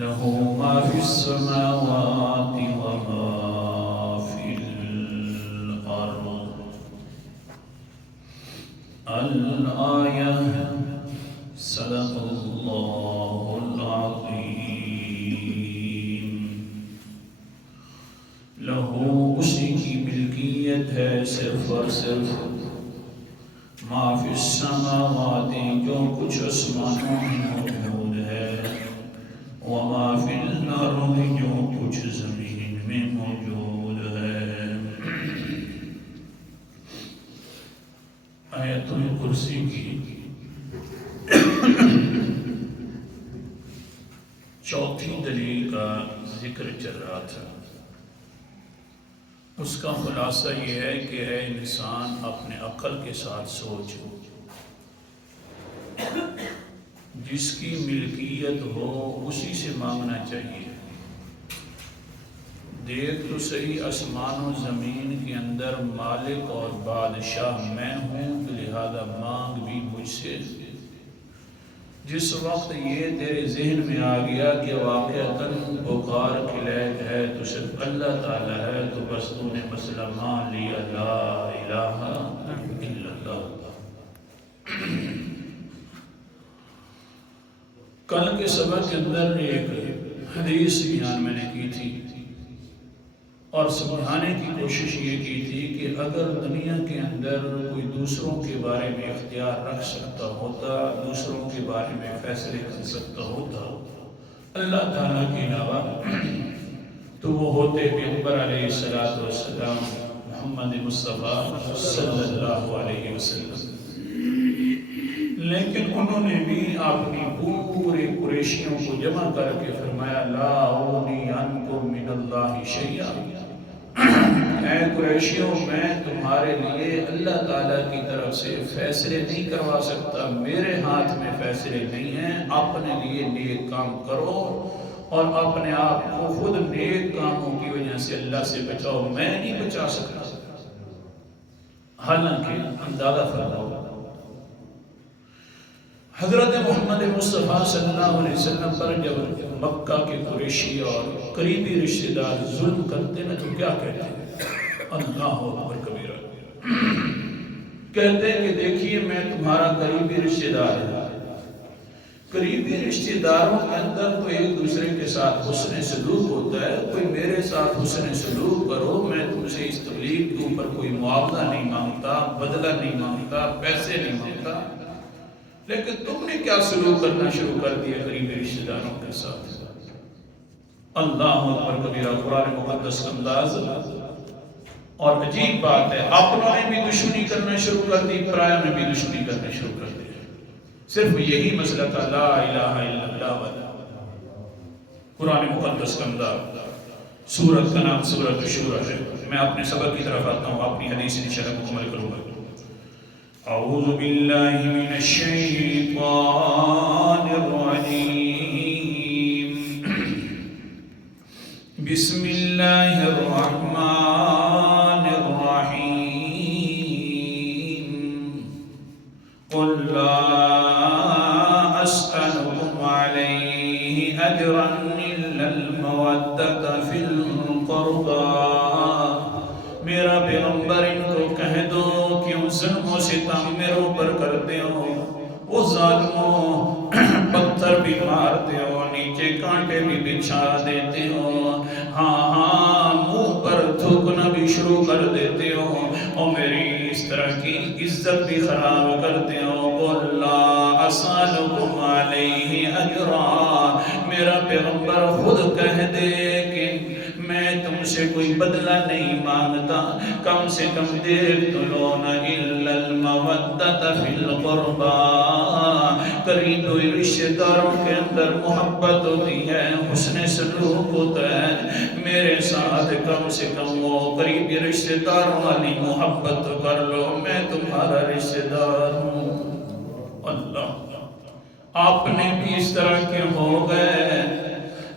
له ما في السماوات وما في الأرض. الآية. صدق اللہ العظیم. لہو، اسی کی ملکیت ہے صرف اور صرف ما فی السماوات، جو کچھ آسمانوں میں موجود ہے، وما فی الارض، جو کچھ زمین میں موجود ہے. آیت الکرسی کی چوتھی دلیل کا ذکر چل رہا تھا. اس کا خلاصہ یہ ہے کہ اے انسان، اپنے عقل کے ساتھ سوچ. جس کی ملکیت ہو اسی سے مانگنا چاہیے. دیکھ تو صحیح، آسمان و زمین کے اندر مالک اور بادشاہ میں ہوں، لہذا مانگ بھی مجھ سے. جس وقت یہ تیرے ذہن میں آ گیا کہ واقعتاً بخار کلیک ہے تو صرف اللہ تعالیٰ ہے، تو بس تو نے مسئلہ مان لیا، لا الہ الا اللہ. کل کے سبق کے اندر ایک حدیث بیان میں نے کی تھی اور سمجھانے کی کوشش یہ کی تھی کہ اگر دنیا کے اندر کوئی دوسروں کے بارے میں اختیار رکھ سکتا ہوتا، دوسروں کے بارے میں فیصلے کر سکتا ہوتا اللہ تعالیٰ کے علاوہ، تو وہ ہوتے پیغمبر علیہ السلام محمد مصطفیٰ صلی اللہ علیہ وسلم. لیکن انہوں نے بھی اپنی پورے قریشیوں کو جمع کر کے فرمایا، لا اغنی عنکم من اللہ شیئا. اے قریشیوں، میں تمہارے لیے اللہ تعالیٰ کی طرف سے فیصلے نہیں کروا سکتا، میرے ہاتھ میں فیصلے نہیں ہیں. اپنے لیے نیک کام کرو اور اپنے آپ کو خود نیک کاموں کی وجہ سے اللہ سے بچاؤ، میں نہیں بچا سکتا. حالانکہ اندازہ فرماؤ، حضرت محمد مصطفیٰ صلی اللہ علیہ وسلم پر جب مکہ کے قریشی اور قریبی رشتہ دار ظلم کرتے ہیں تو کیا کہتے ہیں؟ اللہ اکبر کبیرہ. کہتے ہیں کہ دیکھیے میں تمہارا قریبی رشتہ دار ہے. قریبی رشتہ داروں کے اندر تو ایک دوسرے کے ساتھ حسن سلوک ہوتا ہے. کوئی میرے ساتھ حسن سلوک کرو، میں تم سے اس تبلیغ کے اوپر کوئی معاوضہ نہیں مانگتا، بدلہ نہیں مانگتا، پیسے نہیں مانگتا. لیکن تم نے کیا سلوک کرنا شروع کر دیا قریبی رشتہ داروں کے ساتھ؟ اللہ اکبر کبیرہ. قرآن مقدس کا انداز اور عجیب بات ہے، اپنوں نے بھی دشمنی کرنا شروع کر دی، پرایوں نے بھی دشمنی کرنا شروع کر دی. صرف یہی مسئلہ تھا، لا الہ الا اللہ والا. قرآن مقدس کا انداز. سورت کا نام سورت شورى ہے. میں اپنے سبق کی طرف آتا ہوں، اپنی حدیث انشاءاللہ مکمل کروں گا. اعوذ باللہ من الشیطان الرجیم. بسم اللہ الرحمن الرحیم. قل لا اسألكم علیہ اجرا الا المودۃ فی القربى. میرا پیغمبر ان کو کہہ دو کہ ان ظلم و ستم میرے اوپر کرتے ہو، وہ ظالموں پتھر بھی مارتے ہو، نیچے کانٹے بھی بچھا دیتے ہو، ہاں منہ پر تھوکنا بھی شروع کر دیتے ہو، اور میری اس طرح کی عزت بھی خراب کرتے ہو. قل لا اسألكم علیہ اجرا. میرا پیغمبر خود کہہ دے کہ میں تم سے کوئی بدلہ نہیں مانگتا، کم سے کم تبتغون الا المودۃ فی القربى. قریبی رشتہ داروں کے اندر محبت ہوتی ہے، حسن سلوک ہوتا ہے. میرے ساتھ کم سے کم وہ قریبی رشتہ داروں والی محبت کر لو، میں تمہارا رشتہ دار ہوں. اللہ، آپ نے بھی اس طرح کے ہو گئے.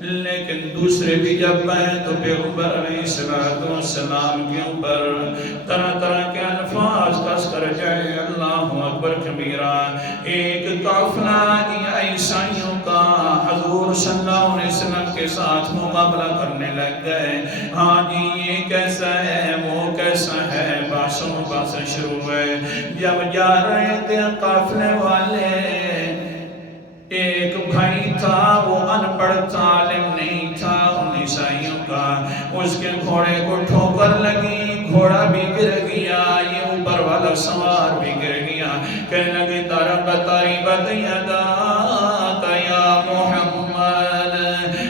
لیکن دوسرے بھی جب آئے تو پیغمبر علیہ السلام کے اوپر طرح طرح کے الفاظ کس کر جائے. اللہ اکبر کبیرہ. ایک قافلہ آ گیا عیسائیوں کا، حضور حضور صلی اللہ علیہ وسلم کے ساتھ مقابلہ کرنے لگ گئے. ہاں جی یہ کیسا ہے وہ کیسا ہے، بحثوں بحثیں شروع ہوئے. جب جا رہے تھے قافلے والے، ایک بھائی تھا وہ ان پڑھ عالم نہیں تھا ان عیسائیوں کا، اس کے گھوڑے کو ٹھوکر لگی، گھوڑا بھی گر گیا، یہ اوپر والا سوار بھی گر گیا. کہنے لگے تریبت یداک یا محمد،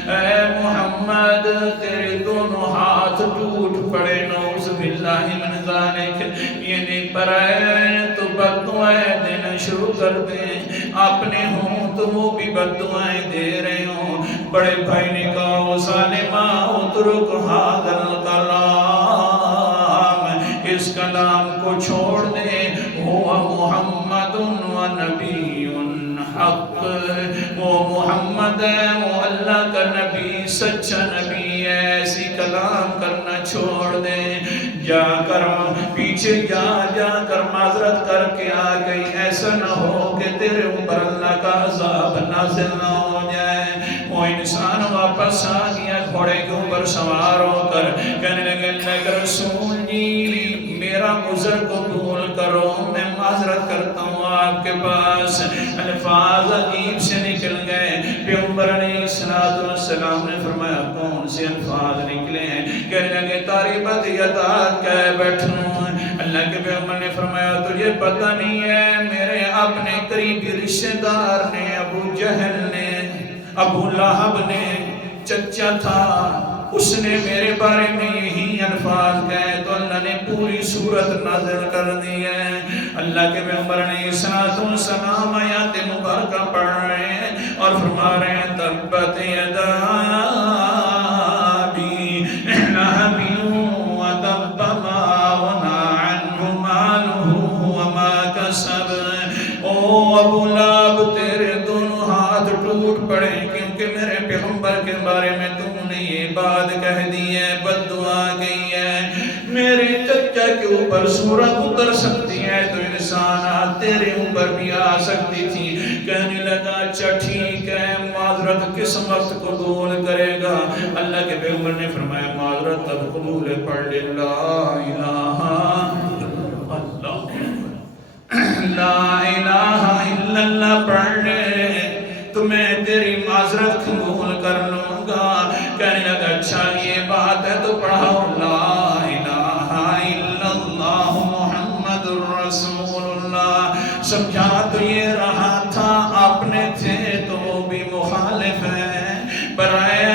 اے محمد تیرے دونوں ہاتھ ٹوٹ پڑے، نعوذ باللہ من ذالک. یہ نہیں پر تو بد دعائیں دینا شروع کر دیں، اپنے ہوں تو وہ بھی بد دعائیں دے رہے ہوں. بڑے بھائی نے کہا ظالمہ اترک ھذا الکلام، اس کلام کو چھوڑ دے. ہوا محمد و نبی حق، وہ محمد ہے، وہ اللہ کا نبی، سچا نبی ہے، ایسی کلام کرنا چھوڑ دے. جا کر پیچھے جا کر معذرت کر کے آ گئی، ایسا نہ ہو کہ تیرے اوپر اللہ کا عذاب نازل نہ ہو جائے. وہ انسان واپس آ گیا گھوڑے کے اوپر سوار ہو کر، کہنے لگے اللہ کے رسول جی میرا عذر قبول کرو، میں معذرت کرتا ہوں آپ کے پاس. الفاظ عجیب سے نکل گئے. پیغمبر علیہ السلام نے فرمایا کون سے الفاظ نکلے ہیں؟ کہنے لگے تریبت یداک، بیٹھوں. اللہ کے پیغمبر نے فرمایا تجھے پتہ نہیں ہے میرے اپنے قریبی رشتہ دار نے، ابو جہل نے، ابو لہب نے، چچا تھا، اس نے میرے بارے میں یہی الفاظ کہے تو اللہ نے پوری صورت نازل کر دی ہے. اللہ کے پیغمبر نے السلام آیات مبارکہ پڑھ رہے ہیں اور فرما رہے ہیں تبت یدا ابی لہب وتب ما اغنی عنہ مالہ وما کسب. او ابو لہب تیرے دونوں ہاتھ ٹوٹ پڑے کیونکہ میرے پیغمبر کے بارے میں تم نے یہ بات کہہ دی ہے، بد دعا گئی ہے. میرے چچا کے اوپر سورت اتر سکتی ہے تو انسان تیرے اوپر بھی آ سکتی تھی. کہنے لگا اچھا ٹھیک ہے، معذرت کس وقت قبول کرے گا؟ اللہ کے پیغمبر نے فرمایا معذرت تب قبول پڑھ لے لا الہ لا الہ الا اللہ پڑھ لے تو میں تیری معذرت قبول کر لوں گا. کہنے لگا اچھا یہ بات ہے تو پڑھاؤ لا الہ الا اللہ محمد الرسول اللہ. سمجھا تو یہ رہا تھا اپنے تھے تو وہ بھی مخالف ہیں، پر آئے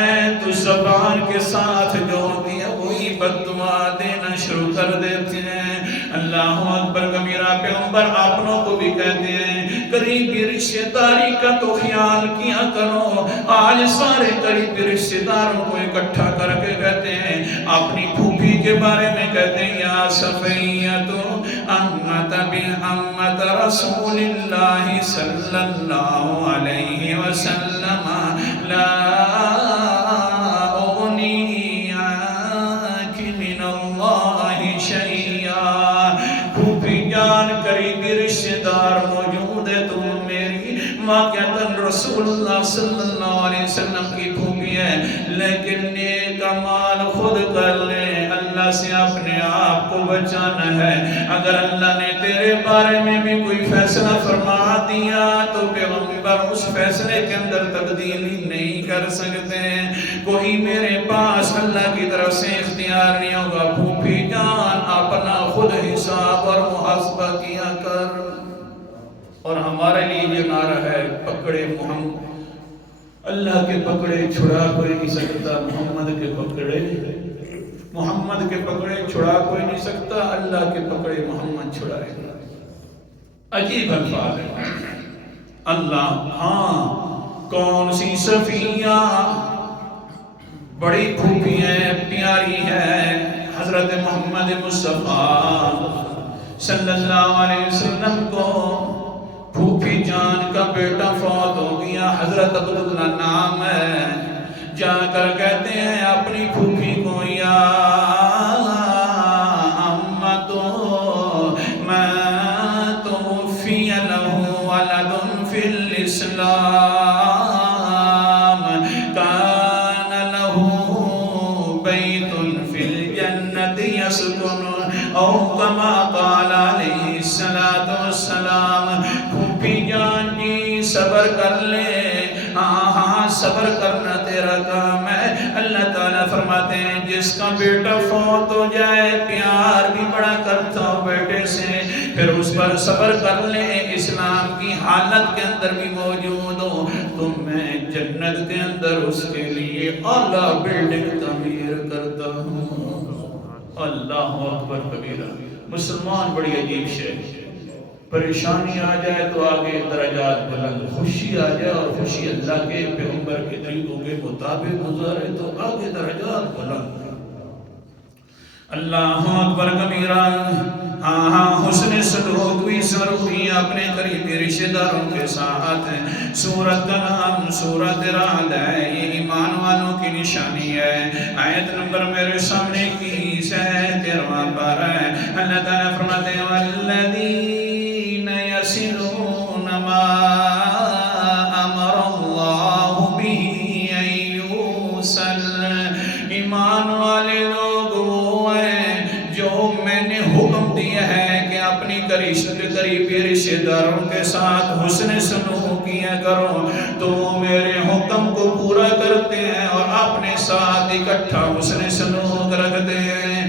تو زبان کے ساتھ جو دیا وہی بد دعا دینا شروع کر دیتے ہیں. اللہ اکبر کبیرہ. پیغمبر اپنوں کو بھی کہتے ہیں قریبی رشتہ داری کا تو خیال کیا کرو. آج سارے قریبی رشتہ داروں کو اکٹھا کر کے کہتے ہیں، اپنی پھوپھی کے بارے میں کہتے ہیں یا صفیۃ امت بامت رسول اللہ صلی اللہ علیہ وسلم لا اغنی عنک من اللہ شیئا. پھوپھی جان قریبی رشتہ دار موجود ہے، تم میری واقعتاً رسول اللہ صلی اللہ علیہ وسلم کی پھوپھی ہے، لیکن نیک اعمال خود کر لے، اللہ سے اپنے آپ کو بچانا ہے. اگر اللہ نے تیرے بارے میں بھی کوئی فیصلہ فرما دیا تو پیغمبر اس فیصلے کے اندر تبدیلی نہیں کر سکتے. کوئی میرے پاس اللہ کی طرف سے اختیار نہیں ہوگا. پھوپھی جان اپنا خود حساب اور محاسبہ کیا کر. اور ہمارے لیے یہ نعرہ ہے پکڑے محمد. اللہ کے پکڑے چھڑا کوئی نہیں سکتا، محمد کے پکڑے چھڑا کوئی نہیں سکتا، اللہ کے پکڑے محمد چھڑائے گا. عجیب الفاظ ہے. اللہ ہاں کون سی صفیہ بڑی پھوپھی ہے، پیاری ہے، حضرت محمد مصطفیٰ صلی اللہ علیہ وسلم کو پھوپھی جان کا بیٹا فوت ہو گیا، حضرت عبداللہ نام ہے. جا کر کہتے ہیں اپنی پھوپھی کو یا امت ما توفی لہ ولد فی الاسلام او کما قال علیہ السلام، پھوپھی جان جی صبر کر لے، ہاں صبر کرنا تیرا کام ہے۔ اللہ تعالیٰ فرماتے ہیں جس کا بیٹا فوت ہو جائے پیار بھی بڑا کرتا ہو بیٹے سے، پھر اس پر صبر کر لے، اسلام کی حالت کے اندر بھی موجود ہو تو میں جنت کے اندر اس کے لیے اعلیٰ بلڈنگ تعمیر کرتا ہوں۔ اللہ اکبر کبیرہ۔ مسلمان بڑی عجیب شے، پریشانی آ جائے تو آگے درجات بلند، خوشی آ جائے اور خوشی اللہ کے پیغمبر کے طریقوں کے مطابق گزارے تو آگے درجات بلند۔ اللہ اکبر کبیرہ۔ حسن سلوک بھی سلوکی اپنے قریبی رشتہ داروں کے ساتھ ہے۔ سورت کا نام سورت رعد ہے، یہ ایمان والوں کی نشانی ہے۔ آیت نمبر میرے سامنے 20 ہے، 13واں پارہ ہے۔ اللہ تعالیٰ فرماتے ہیں والذین یصلون ما امر اللہ بہ ان یوصل، ایمان والے لوگ وہ ہیں جو میں نے حکم دیا ہے کہ اپنی قریبی رشتہ داروں کے ساتھ حسن سلوک کیا کرو، تو میرے حکم کو پورا کرتے ہیں اور اپنے ساتھ اکٹھا حسن سلوک رکھتے ہیں،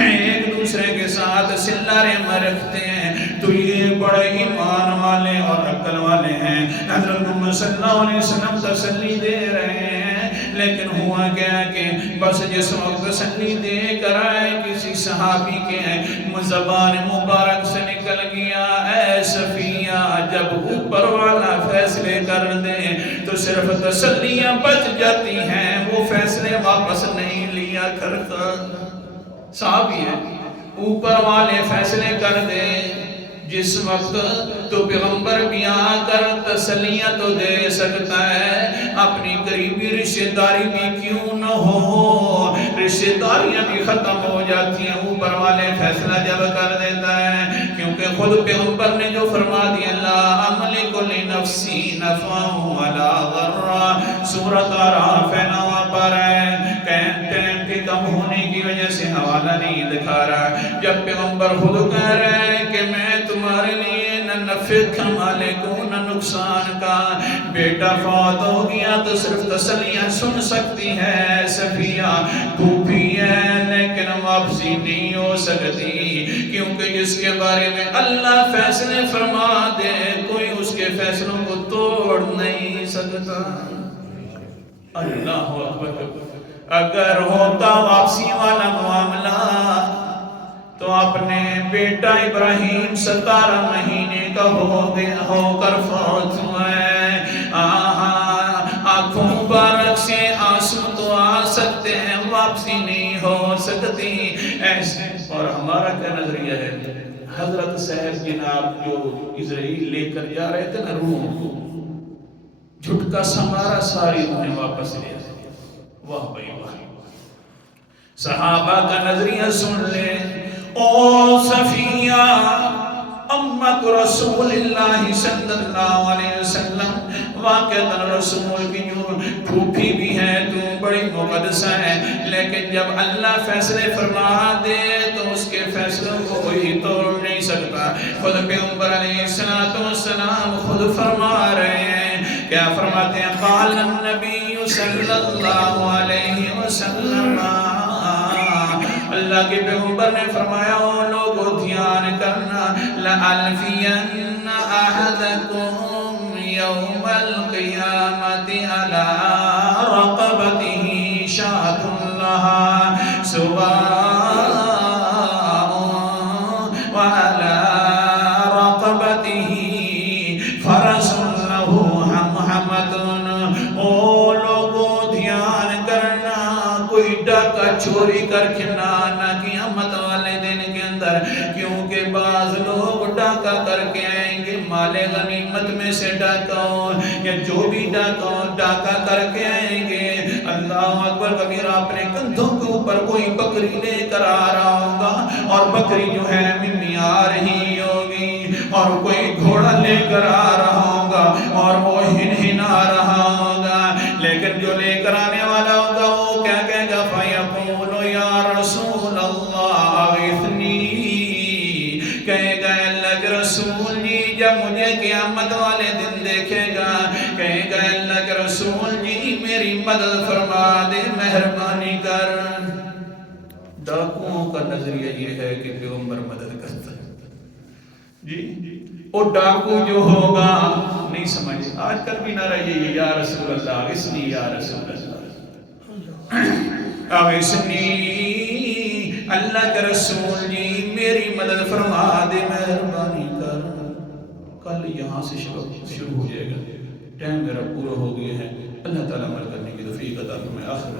ایک دوسرے کے ساتھ صلہ رحم رکھتے ہیں، تو یہ بڑے ایمان والے اور عقل والے ہیں۔ حضرت محمد صلی اللہ علیہ وسلم تسلی دے رہے ہیں، لیکن ہوا کیا کہ بس جس وقت تسلی دے کر آئے کسی صحابی کے زبان مبارک سے نکل گیا اے صفیہ، جب اوپر والا فیصلے کر دے تو صرف تسلیاں بچ جاتی ہیں، وہ فیصلے واپس نہیں لیا کرتا۔ صحابی ہے، اوپر والے فیصلے کر دے جس وقت تو پیغمبر بھی آ کر تسلیاں تو دے سکتا ہے، اپنی قریبی رشتہ داری بھی کیوں نہ ہو، رشتہ داریاں بھی ختم ہو جاتی ہیں اوپر والے فیصلہ جب کر دیتا ہے، کیونکہ خود پیغمبر نے جو فرما دیا لا املک لنفسی نفعا ولا ضرا، سورۃ اعراف 9 پر ہے، ٹائم کے کم ہونے کی وجہ سے حوالہ نہیں دکھا رہا، جب پیغمبر خود کہہ رہے ہیں کہ میں تمہارے لیے نہ نفع کا مالک ہوں نہ نقصان کا، بیٹا فوت ہو گیا تو صرف تسلیاں سن سکتی ہے صفیہ، پھوپھی ہے لیکن واپسی نہیں ہو سکتی، کیونکہ جس کے بارے میں اللہ فیصلے فرما دے کوئی اس کے فیصلوں کو توڑ نہیں سکتا۔ اللہ اکبر۔ اگر ہوتا واپسی والا معاملہ تو اپنے بیٹا ابراہیم 17 مہینے کا ہو کر فوت ہوا ہے، آنکھوں مبارک سے آنسو تو آ سکتے ہیں، واپسی نہیں ہو سکتی ایسے۔ اور ہمارا کیا نظریہ ہے؟ حضرت صاحب جناب جو اسرائیل لے کر جا رہے تھے نا روح کو، جھٹکا سمارا ساری انہیں واپس لے آئے۔ واہ بھائی واہ، صحابہ کا نظریہ سن لے۔ او صفیہ امت رسول اللہ صلی اللہ علیہ وسلم، واقعتاً رسول کی جو پھوپھی بھی ہے تو بڑی مقدسہ ہے، لیکن جب اللہ فیصلے فرما دے تو اس کے فیصلوں کو کوئی توڑ نہیں سکتا۔ خود پیغمبر علیہ السلام خود فرما رہے ہیں، کیا فرماتے ہیں؟ قال النبی صلی اللہ علیہ وسلم، اللہ کے پیغمبر نے فرمایا او لوگو دھیان کرنا، لَأَلْفِيَنَّ أَحَدَكُمْ يَوْمَ الْقِيَامَةِ عَلَىٰ رَقَبَتِهِ شَاةٌ لَهَا سُوَاءٌ وَعَلَىٰ رَقَبَتِهِ فَرَسٌ لَهُ حَمْحَمَةٌ۔ او لوگو دھیان کرنا، کوئی ڈاکہ چوری کر کے نہ قیامت والے دن کے اندر، کیونکہ بعض لوگ ڈاکہ کر کے آئیں گے مال غنیمت میں سے ڈاکہ ہو یا جو بھی ڈاکہ کر کے آئیں گے، اللہ اکبر کبیرہ، اپنے کندھوں کے اوپر کوئی بکری لے کر آ رہا ہوگا اور بکری جو ہے ممی آ رہی ہوگی، اور کوئی گھوڑا لے کر آ رہا ہوگا اور وہ ہن آ رہا ہوگا، لیکن جو لے کر آنے والا ہوگا وہ کیا کہے گا؟ فَيَقُولُ يَا رَسُولَ اللَّهِ اغِثْنِي جی میری مدد فرما دے، مہربانی کر۔ ڈاکوؤں کا نظریہ یہ ہے کہ پیغمبر مدد کرتا ہے جی، وہ ڈاکو جو ہوگا نہیں سمجھے، آج کل بھی نہ رہیے یا رسول اللہ اغثنی یا رسول اللہ اغثنی، اللہ کے رسول جی میری مدد فرما دے، مہربانی کر۔ کل یہاں سے شروع ہو جائے گا، ٹائم میرا پورا ہو گیا ہے۔ اللہ تعالیٰ عمل کرنے کی توفیق عطا فرمائے۔ آخر